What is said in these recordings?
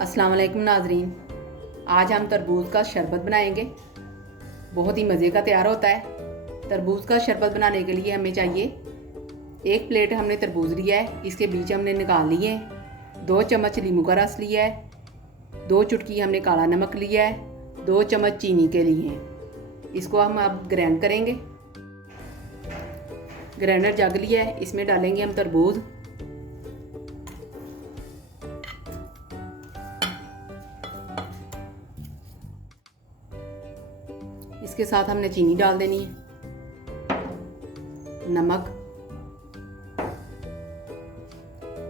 अस्सलाम वालेकुम नाजरीन। आज हम तरबूज का शरबत बनाएंगे। बहुत ही मज़े का तैयार होता है। तरबूज का शरबत बनाने के लिए हमें चाहिए 1 प्लेट हमने तरबूज लिया है, इसके बीज हमने निकाल लिए हैं। 2 चम्मच नींबू का रस लिया है। 2 चुटकी हमने काला नमक लिया है। 2 चम्मच चीनी के लिए हैं। इसको हम अब ग्राइंड करेंगे। ग्राइंडर जग लिया है, इसमें डालेंगे हम तरबूज। इसके साथ हमने चीनी डाल देनी है, नमक,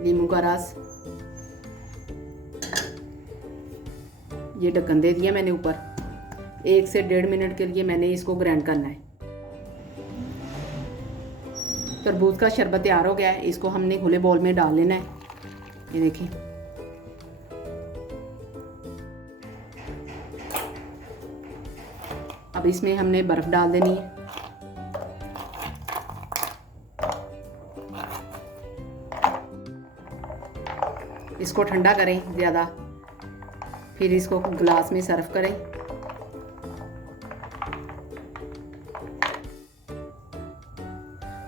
नींबू का रस। ये ढक्कन दे दिया मैंने ऊपर। 1 से 1.5 मिनट के लिए मैंने इसको ग्राइंड करना है। तरबूज का शरबत तैयार हो गया है, इसको हमने खुले बाउल में डाल लेना है। ये देखिए, अब इसमें हमने बर्फ डाल देनी है। इसको ठंडा करें ज़्यादा, फिर इसको गिलास में सर्व करें।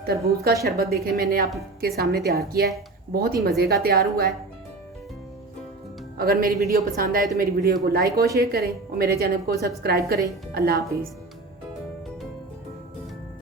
तरबूज का शरबत देखें मैंने आपके सामने तैयार किया है। बहुत ही मज़े का तैयार हुआ है। अगर मेरी वीडियो पसंद आए तो मेरी वीडियो को लाइक और शेयर करें और मेरे चैनल को सब्सक्राइब करें। अल्लाह हाफिज़।